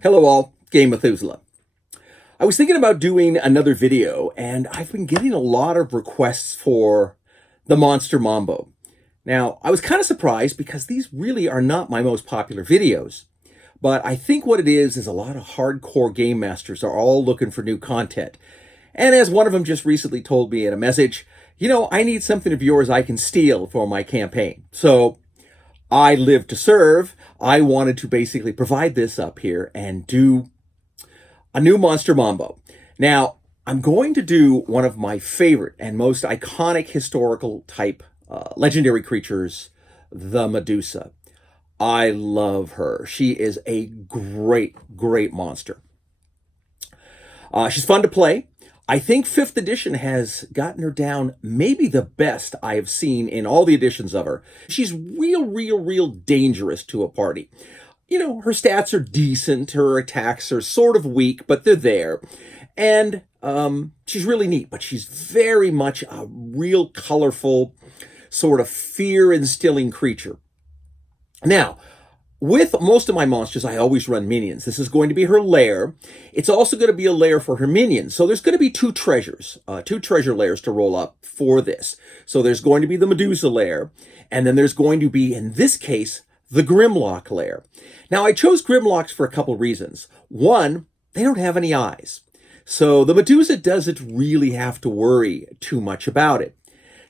Hello all, Game Methuselah. I was thinking about doing another video, and I've been getting a lot of requests for the monster Mambo. Now, I was kind of surprised because these really are not my most popular videos. But I think what it is a lot of hardcore game masters are all looking for new content. And as one of them just recently told me in a message, I need something of yours I can steal for my campaign. So I live to serve. I wanted to basically provide this up here and do a new Monster Mambo. Now, I'm going to do one of my favorite and most iconic historical type legendary creatures, the Medusa. I love her. She is a great, great monster. She's fun to play. I think 5th edition has gotten her down maybe the best I have seen in all the editions of her. She's real dangerous to a party. Her stats are decent. Her attacks are sort of weak, but they're there. And she's really neat, but she's very much a real colorful, sort of fear-instilling creature. Now, with most of my monsters, I always run minions. This is going to be her lair. It's also going to be a lair for her minions. So there's going to be two treasure lairs to roll up for this. So there's going to be the Medusa lair, and then there's going to be, in this case, the Grimlock lair. Now, I chose Grimlocks for a couple reasons. One, they don't have any eyes. So the Medusa doesn't really have to worry too much about it.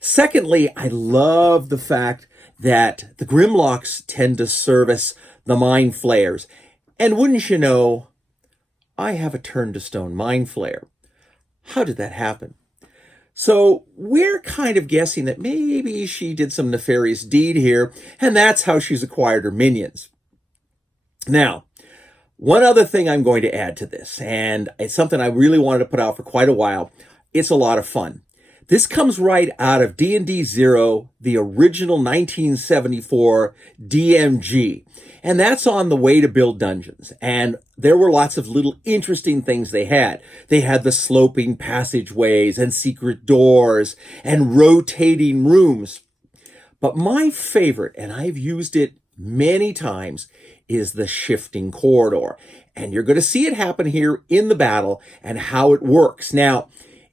Secondly, I love the fact that the Grimlocks tend to service the Mind Flayers. And wouldn't you know, I have a Turn to Stone Mind Flayer. How did that happen? So we're kind of guessing that maybe she did some nefarious deed here, and that's how she's acquired her minions. Now, one other thing I'm going to add to this, and it's something I really wanted to put out for quite a while. It's a lot of fun. This comes right out of D&D 0, the original 1974 DMG. And that's on the way to build dungeons. And there were lots of little interesting things they had. They had the sloping passageways and secret doors and rotating rooms. But my favorite, and I've used it many times, is the shifting corridor. And you're going to see it happen here in the battle and how it works. Now,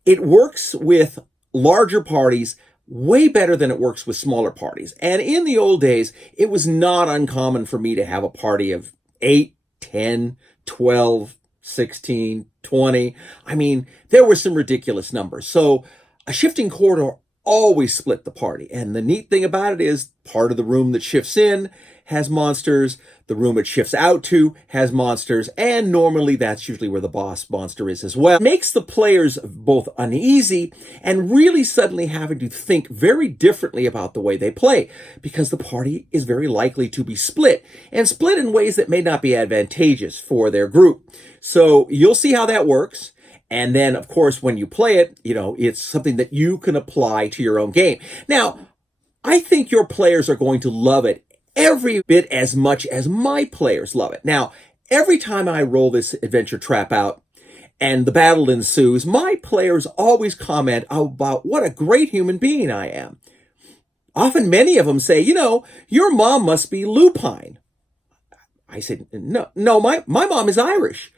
it works with larger parties way better than it works with smaller parties. And in the old days, it was not uncommon for me to have a party of 8, 10, 12, 16, 20. I mean, there were some ridiculous numbers. So a shifting corridor always split the party. And the neat thing about it is part of the room that shifts in has monsters, the room it shifts out to has monsters, and normally that's usually where the boss monster is as well. It makes the players both uneasy and really suddenly having to think very differently about the way they play, because the party is very likely to be split, and split in ways that may not be advantageous for their group. So you'll see how that works. And then, of course, when you play it, it's something that you can apply to your own game. Now, I think your players are going to love it every bit as much as my players love it. Now, every time I roll this adventure trap out and the battle ensues, my players always comment about what a great human being I am. Often many of them say, your mom must be lupine. I said, no, my mom is Irish.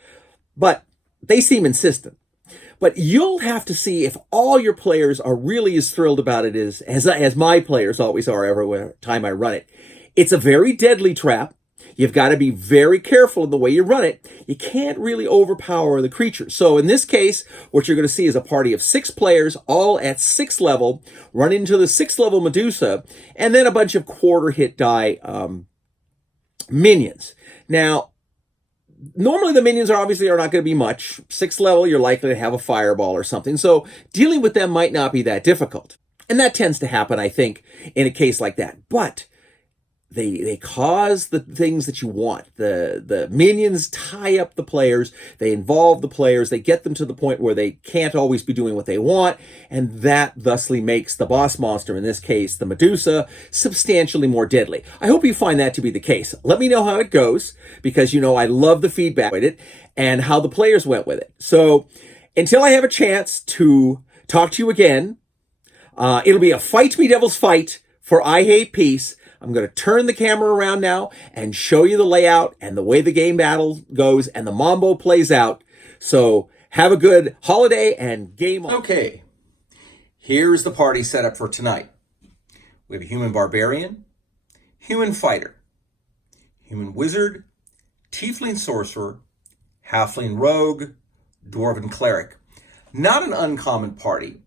But they seem insistent. But you'll have to see if all your players are really as thrilled about it as my players always are every time I run it. It's a very deadly trap. You've got to be very careful in the way you run it. You can't really overpower the creature. So in this case, what you're going to see is a party of 6 players, all at 6th level, run into the 6th level Medusa, and then a bunch of quarter hit die minions. Now, normally the minions are not going to be much. 6th level, you're likely to have a fireball or something. So dealing with them might not be that difficult. And that tends to happen, I think, in a case like that. But they cause the things that you want. The minions tie up the players. They involve the players. They get them to the point where they can't always be doing what they want. And that thusly makes the boss monster, in this case, the Medusa, substantially more deadly. I hope you find that to be the case. Let me know how it goes, because I love the feedback with it and how the players went with it. So until I have a chance to talk to you again, it'll be a fight me devils fight for I Hate Peace. I'm going to turn the camera around now and show you the layout and the way the game battle goes and the Mambo plays out. So have a good holiday and game on. Okay, here's the party setup for tonight. We have a human barbarian, human fighter, human wizard, tiefling sorcerer, halfling rogue, dwarven cleric. Not an uncommon party.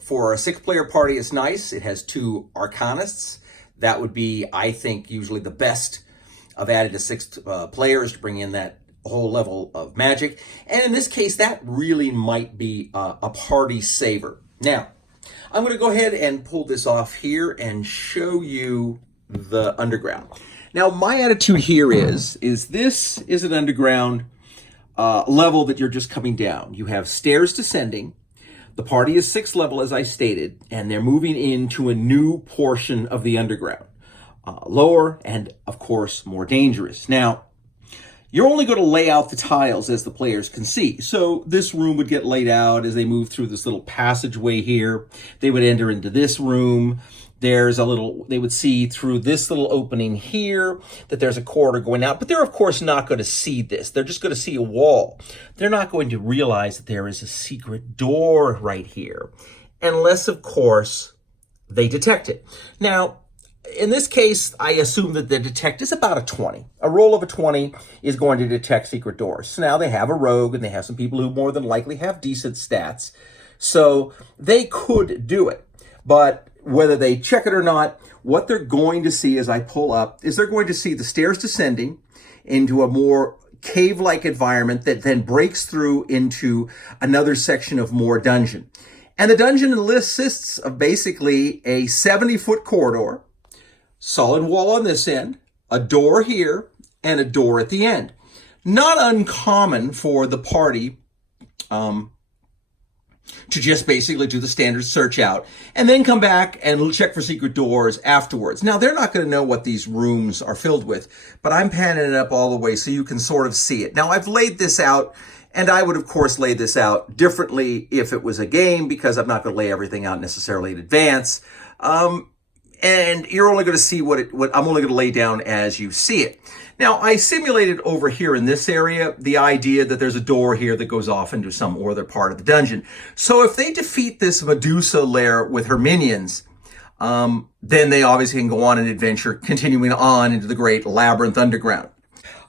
For a 6-player party, it's nice. It has 2 arcanists. That would be, I think, usually the best of added to 6 players to bring in that whole level of magic. And in this case, that really might be a party saver. Now, I'm going to go ahead and pull this off here and show you the underground. Now, my attitude here is this is an underground level that you're just coming down. You have stairs descending. The party is 6th level, as I stated, and they're moving into a new portion of the underground. Lower and, of course, more dangerous. Now, you're only going to lay out the tiles as the players can see. So this room would get laid out as they move through this little passageway here. They would enter into this room. There's a little, they would see through this little opening here that there's a corridor going out, but they're of course not going to see this. They're just going to see a wall. They're not going to realize that there is a secret door right here, unless of course they detect it. Now, in this case, I assume that the detect is about a 20. A roll of a 20 is going to detect secret doors. So now they have a rogue and they have some people who more than likely have decent stats. So they could do it, but whether they check it or not, what they're going to see as I pull up is they're going to see the stairs descending into a more cave-like environment that then breaks through into another section of more dungeon. And the dungeon consists of basically a 70-foot corridor, solid wall on this end, a door here, and a door at the end. Not uncommon for the party to just basically do the standard search out and then come back and check for secret doors afterwards. Now, they're not going to know what these rooms are filled with, but I'm panning it up all the way so you can sort of see it. Now, I've laid this out, and I would, of course, lay this out differently if it was a game, because I'm not going to lay everything out necessarily in advance. And you're only going to see what I'm only going to lay down as you see it. Now, I simulated over here in this area the idea that there's a door here that goes off into some other part of the dungeon. So if they defeat this Medusa Lair with her minions, then they obviously can go on an adventure, continuing on into the great labyrinth underground.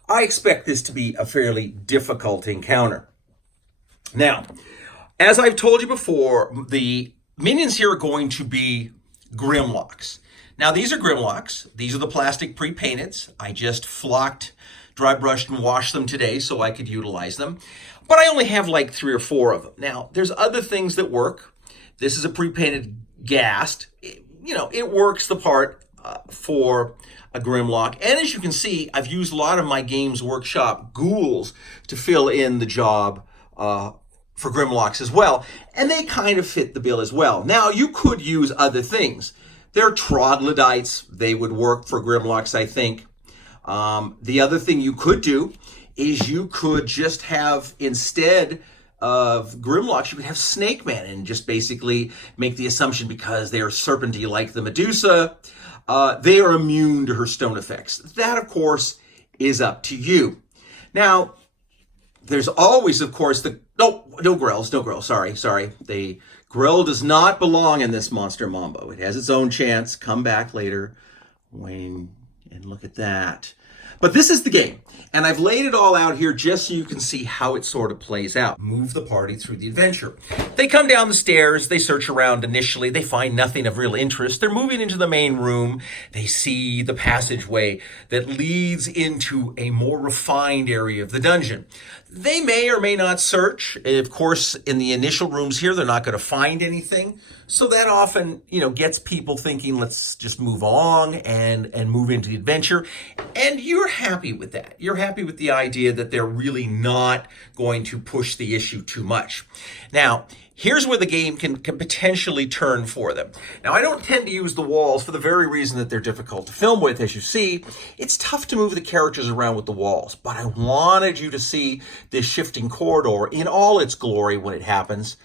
I expect this to be a fairly difficult encounter. Now, as I've told you before, the minions here are going to be Grimlocks. Now, these are Grimlocks. These are the plastic pre-painteds. I just flocked, dry brushed, and washed them today so I could utilize them. But I only have like 3 or 4 of them. Now, there's other things that work. This is a pre-painted Ghast. It works the part for a Grimlock. And as you can see, I've used a lot of my Games Workshop ghouls to fill in the job for Grimlocks as well. And they kind of fit the bill as well. Now, you could use other things. They're troglodytes. They would work for Grimlocks, I think. The other thing you could do is you could just have, instead of Grimlocks, you could have Snake Man and just basically make the assumption, because they are serpenty like the Medusa, they are immune to her stone effects. That, of course, is up to you. Now, there's always, of course, no Grells, sorry. The Grell does not belong in this Monster Mambo. It has its own chance. Come back later and look at that. But this is the game, and I've laid it all out here just so you can see how it sort of plays out. Move the party through the adventure. They come down the stairs, they search around initially, they find nothing of real interest. They're moving into the main room. They see the passageway that leads into a more refined area of the dungeon. They may or may not search. Of course, in the initial rooms here, they're not going to find anything. So that often, gets people thinking, let's just move along and move into the adventure. And you're happy with that. You're happy with the idea that they're really not going to push the issue too much. Now, here's where the game can potentially turn for them. Now, I don't tend to use the walls for the very reason that they're difficult to film with. As you see, it's tough to move the characters around with the walls, but I wanted you to see this shifting corridor in all its glory when it happens.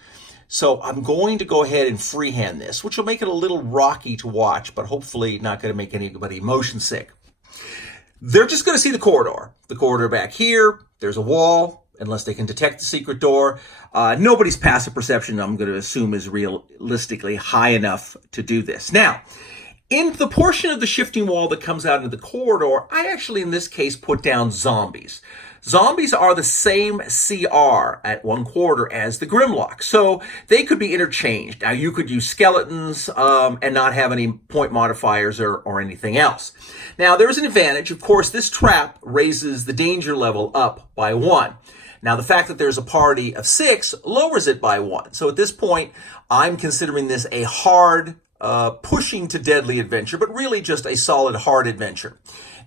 So I'm going to go ahead and freehand this, which will make it a little rocky to watch, but hopefully not going to make anybody motion sick. They're just going to see the corridor. The corridor back here, there's a wall, unless they can detect the secret door. Nobody's passive perception, I'm going to assume, is realistically high enough to do this. Now, in the portion of the shifting wall that comes out into the corridor, I actually, in this case, put down zombies. Zombies are the same CR at 1/4 as the Grimlock, so they could be interchanged. Now, you could use skeletons and not have any point modifiers or anything else. Now, there's an advantage. Of course, this trap raises the danger level up by 1. Now, the fact that there's a party of 6 lowers it by 1. So at this point, I'm considering this a hard, pushing to deadly adventure, but really just a solid hard adventure.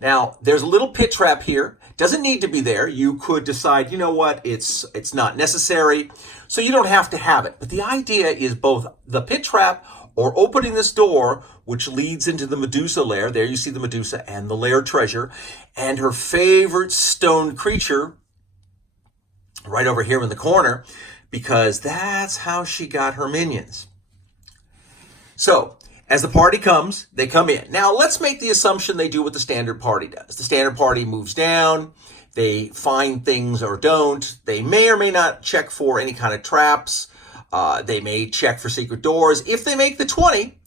Now, there's a little pit trap here. Doesn't need to be there. You could decide, you know what, it's not necessary, so you don't have to have it. But the idea is both the pit trap or opening this door, which leads into the Medusa lair. There you see the Medusa and the Lair treasure, and her favorite stone creature right over here in the corner, because that's how she got her minions. So, as the party comes, they come in. Now, let's make the assumption they do what the standard party does. The standard party moves down, they find things or don't. They may or may not check for any kind of traps. They may check for secret doors. If they make the 20,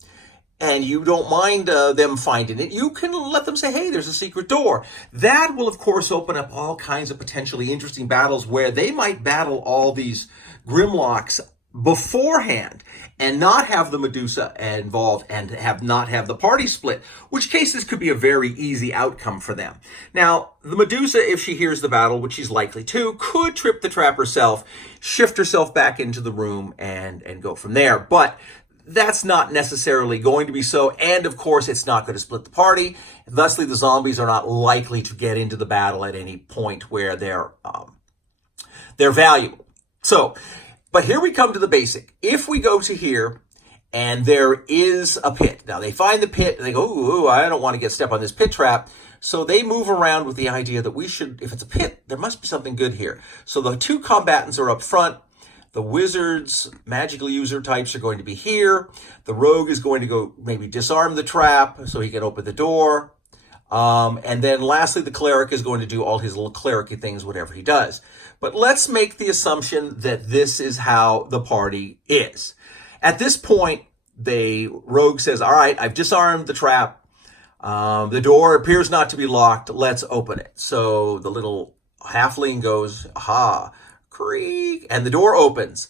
and you don't mind them finding it, you can let them say, hey, there's a secret door. That will, of course, open up all kinds of potentially interesting battles where they might battle all these Grimlocks beforehand and not have the Medusa involved and not have the party split, which cases could be a very easy outcome for them. Now, the Medusa, if she hears the battle, which she's likely to, could trip the trap herself, shift herself back into the room, and go from there. But that's not necessarily going to be so, and of course, it's not going to split the party. Thusly, the zombies are not likely to get into the battle at any point where they're valuable. So, but here we come to the basic. If we go to here, and there is a pit. Now, they find the pit, and they go, ooh, I don't want to get stuck on this pit trap. So they move around with the idea that we should, if it's a pit, there must be something good here. So the two combatants are up front. The wizards, magical user types are going to be here. The rogue is going to go maybe disarm the trap so he can open the door. And then lastly, the cleric is going to do all his little clericy things, whatever he does. But let's make the assumption that this is how the party is. At this point, the rogue says, all right, I've disarmed the trap. The door appears not to be locked. Let's open it. So the little halfling goes, aha, creak, and the door opens.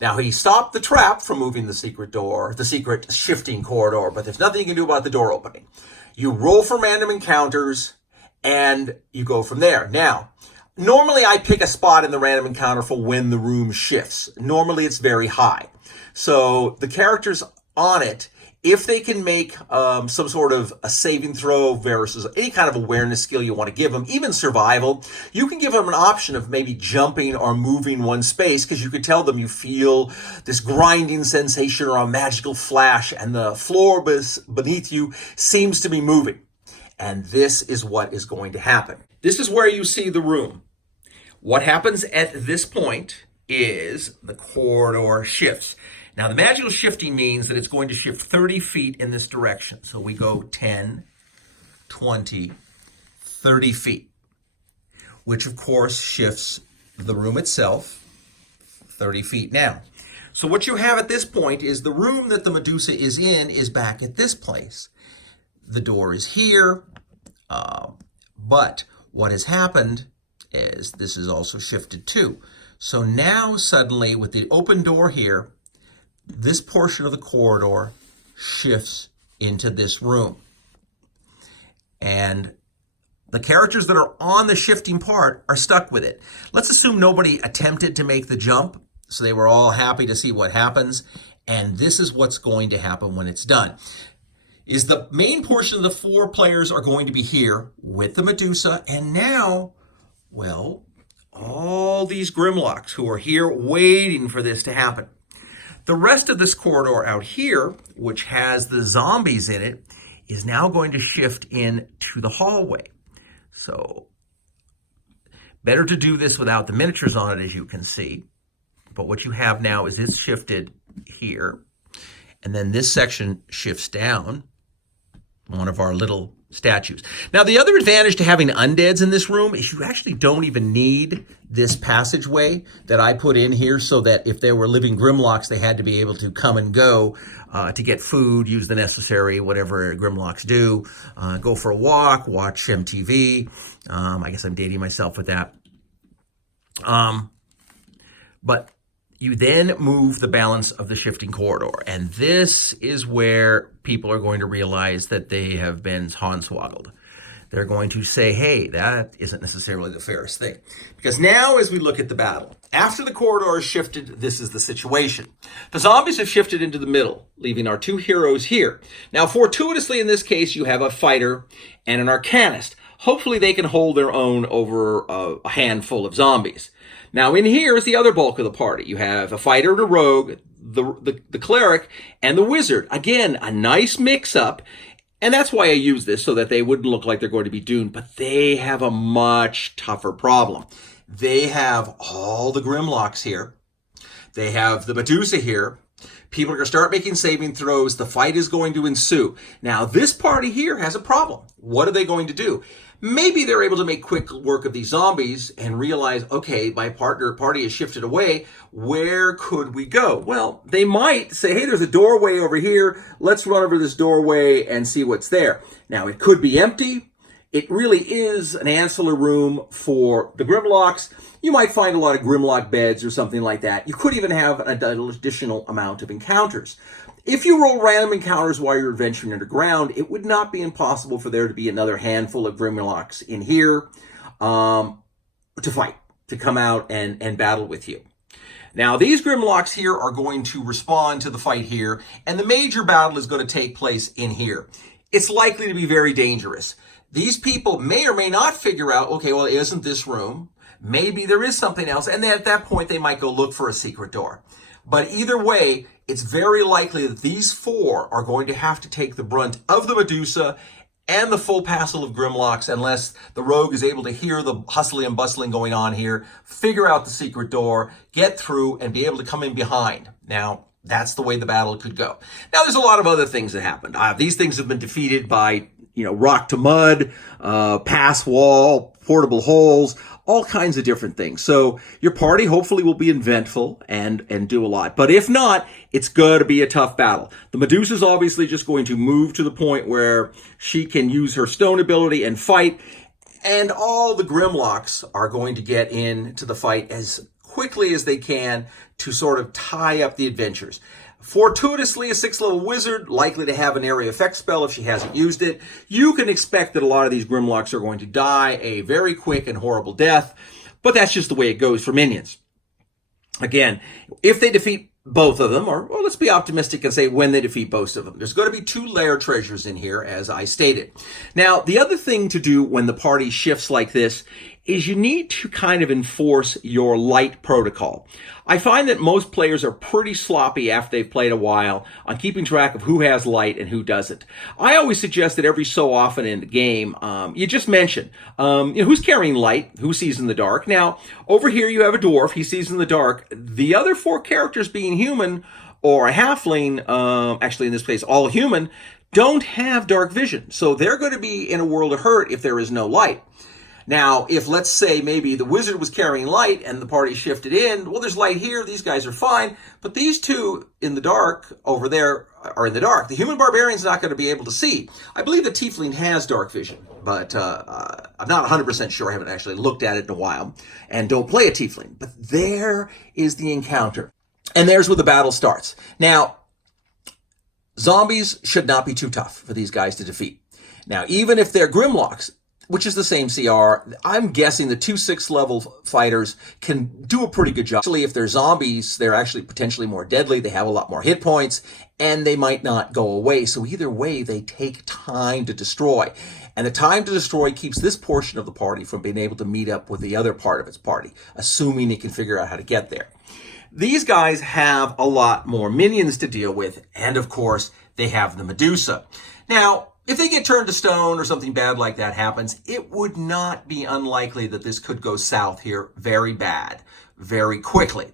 Now, he stopped the trap from moving the secret door, the secret shifting corridor, but there's nothing you can do about the door opening. You roll for random encounters, and you go from there. Now, normally I pick a spot in the random encounter for when the room shifts. Normally it's very high. So the characters on it, if they can make some sort of a saving throw versus any kind of awareness skill you want to give them, even survival, you can give them an option of maybe jumping or moving one space, because you could tell them you feel this grinding sensation or a magical flash and the floor beneath you seems to be moving. And this is what is going to happen. This is where you see the room. What happens at this point is the corridor shifts. Now, the magical shifting means that it's going to shift 30 feet in this direction. So we go 10, 20, 30 feet, which of course shifts the room itself 30 feet now. So what you have at this point is the room that the Medusa is in is back at this place. The door is here, but what has happened is this is also shifted too. So now suddenly with the open door here, this portion of the corridor shifts into this room. And the characters that are on the shifting part are stuck with it. Let's assume nobody attempted to make the jump, so they were all happy to see what happens. And this is what's going to happen when it's done. Is the main portion of the 4 players are going to be here with the Medusa. And now, well, all these Grimlocks who are here waiting for this to happen. The rest of this corridor out here, which has the zombies in it, is now going to shift into the hallway. So, better to do this without the miniatures on it, as you can see. But what you have now is it's shifted here. And then this section shifts down, one of our little statues. Now, the other advantage to having undeads in this room is you actually don't even need this passageway that I put in here so that if there were living Grimlocks, they had to be able to come and go to get food, use the necessary, whatever Grimlocks do, go for a walk, watch MTV. I guess I'm dating myself with that. But you then move the balance of the shifting corridor. And this is where people are going to realize that they have been hornswoggled. They're going to say, hey, that isn't necessarily the fairest thing. Because now as we look at the battle, after the corridor is shifted, this is the situation. The zombies have shifted into the middle, leaving our two heroes here. Now, fortuitously in this case, you have a fighter and an arcanist. Hopefully they can hold their own over a handful of zombies. Now, in here is the other bulk of the party. You have a fighter and a rogue, the cleric, and the wizard. Again, a nice mix-up, and that's why I use this, so that they wouldn't look like they're going to be doomed, but they have a much tougher problem. They have all the Grimlocks here. They have the Medusa here. People are going to start making saving throws. The fight is going to ensue. Now, this party here has a problem. What are they going to do? Maybe they're able to make quick work of these zombies and realize, okay, my party has shifted away. Where could we go? Well, they might say, hey, there's a doorway over here. Let's run over this doorway and see what's there. Now, it could be empty. It really is an ancillary room for the Grimlocks. You might find a lot of Grimlock beds or something like that. You could even have an additional amount of encounters. If you roll random encounters while you're adventuring underground, it would not be impossible for there to be another handful of Grimlocks in here to fight, to come out and battle with you. Now, these Grimlocks here are going to respond to the fight here, and the major battle is going to take place in here. It's likely to be very dangerous. These people may or may not figure out, okay, well, it isn't this room. Maybe there is something else, and then at that point, they might go look for a secret door. But either way, it's very likely that these four are going to have to take the brunt of the Medusa and the full passel of Grimlocks unless the rogue is able to hear the hustling and bustling going on here, figure out the secret door, get through, and be able to come in behind. Now, that's the way the battle could go. Now, there's a lot of other things that happened. These things have been defeated by, rock to mud, pass wall, portable holes, all kinds of different things. So your party hopefully will be inventful and do a lot. But if not, it's going to be a tough battle. The Medusa's obviously just going to move to the point where she can use her stone ability and fight. And all the Grimlocks are going to get into the fight as quickly as they can to sort of tie up the adventures. Fortuitously, a 6th-level wizard, likely to have an area effect spell if she hasn't used it. You can expect that a lot of these Grimlocks are going to die a very quick and horrible death, but that's just the way it goes for minions. Again, if they defeat both of them, or let's be optimistic and say when they defeat both of them, there's going to be 2 Lair treasures in here, as I stated. Now, the other thing to do when the party shifts like this is you need to kind of enforce your light protocol. I find that most players are pretty sloppy after they've played a while on keeping track of who has light and who doesn't. I always suggest that every so often in the game, you just mention, who's carrying light, who sees in the dark. Now, over here you have a dwarf, he sees in the dark. The other 4 characters being human or a halfling, actually in this case all human, don't have dark vision. So they're going to be in a world of hurt if there is no light. Now, if let's say maybe the wizard was carrying light and the party shifted in, well, there's light here, these guys are fine, but these 2 in the dark over there are in the dark. The human barbarian's not going to be able to see. I believe the tiefling has dark vision, but I'm not 100% sure. I haven't actually looked at it in a while and don't play a tiefling. But there is the encounter. And there's where the battle starts. Now, zombies should not be too tough for these guys to defeat. Now, even if they're Grimlocks, which is the same CR, I'm guessing the 2 6th-level fighters can do a pretty good job. Actually, if they're zombies, they're actually potentially more deadly. They have a lot more hit points, and they might not go away. So either way, they take time to destroy. And the time to destroy keeps this portion of the party from being able to meet up with the other part of its party, assuming it can figure out how to get there. These guys have a lot more minions to deal with, and of course, they have the Medusa. Now, if they get turned to stone or something bad like that happens, it would not be unlikely that this could go south here very bad, very quickly.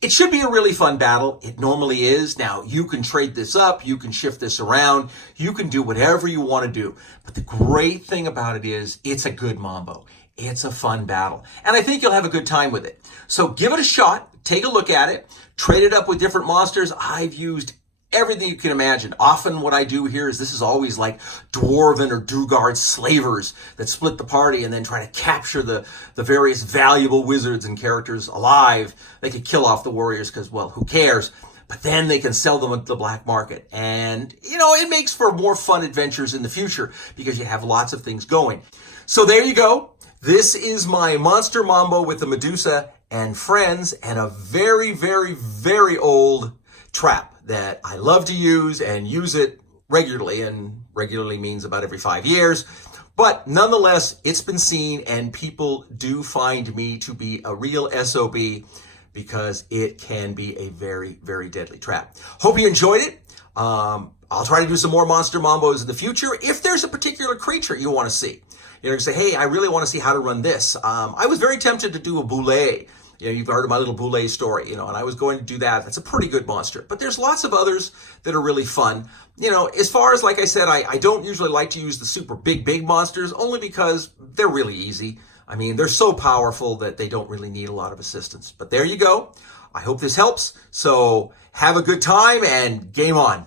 It should be a really fun battle. It normally is. Now, you can trade this up, you can shift this around, you can do whatever you want to do. But the great thing about it is it's a good Mambo. It's a fun battle. And I think you'll have a good time with it. So give it a shot, take a look at it, trade it up with different monsters. I've used everything you can imagine. Often what I do here is this is always like Dwarven or Dugard slavers that split the party and then try to capture the various valuable wizards and characters alive. They could kill off the warriors because, well, who cares? But then they can sell them at the black market. And, it makes for more fun adventures in the future because you have lots of things going. So there you go. This is my Monster Mambo with the Medusa and friends and a very, very, very old trap that I love to use and use it regularly, and regularly means about every 5 years. But nonetheless, it's been seen and people do find me to be a real SOB because it can be a very, very deadly trap. Hope you enjoyed it. I'll try to do some more Monster Mambos in the future. If there's a particular creature you want to see, you say, hey, I really want to see how to run this. I was very tempted to do a boulet. You've heard of my little boulet story, and I was going to do that. That's a pretty good monster. But there's lots of others that are really fun. As far as, like I said, I don't usually like to use the super big monsters, only because they're really easy. I mean, they're so powerful that they don't really need a lot of assistance. But there you go. I hope this helps. So have a good time and game on.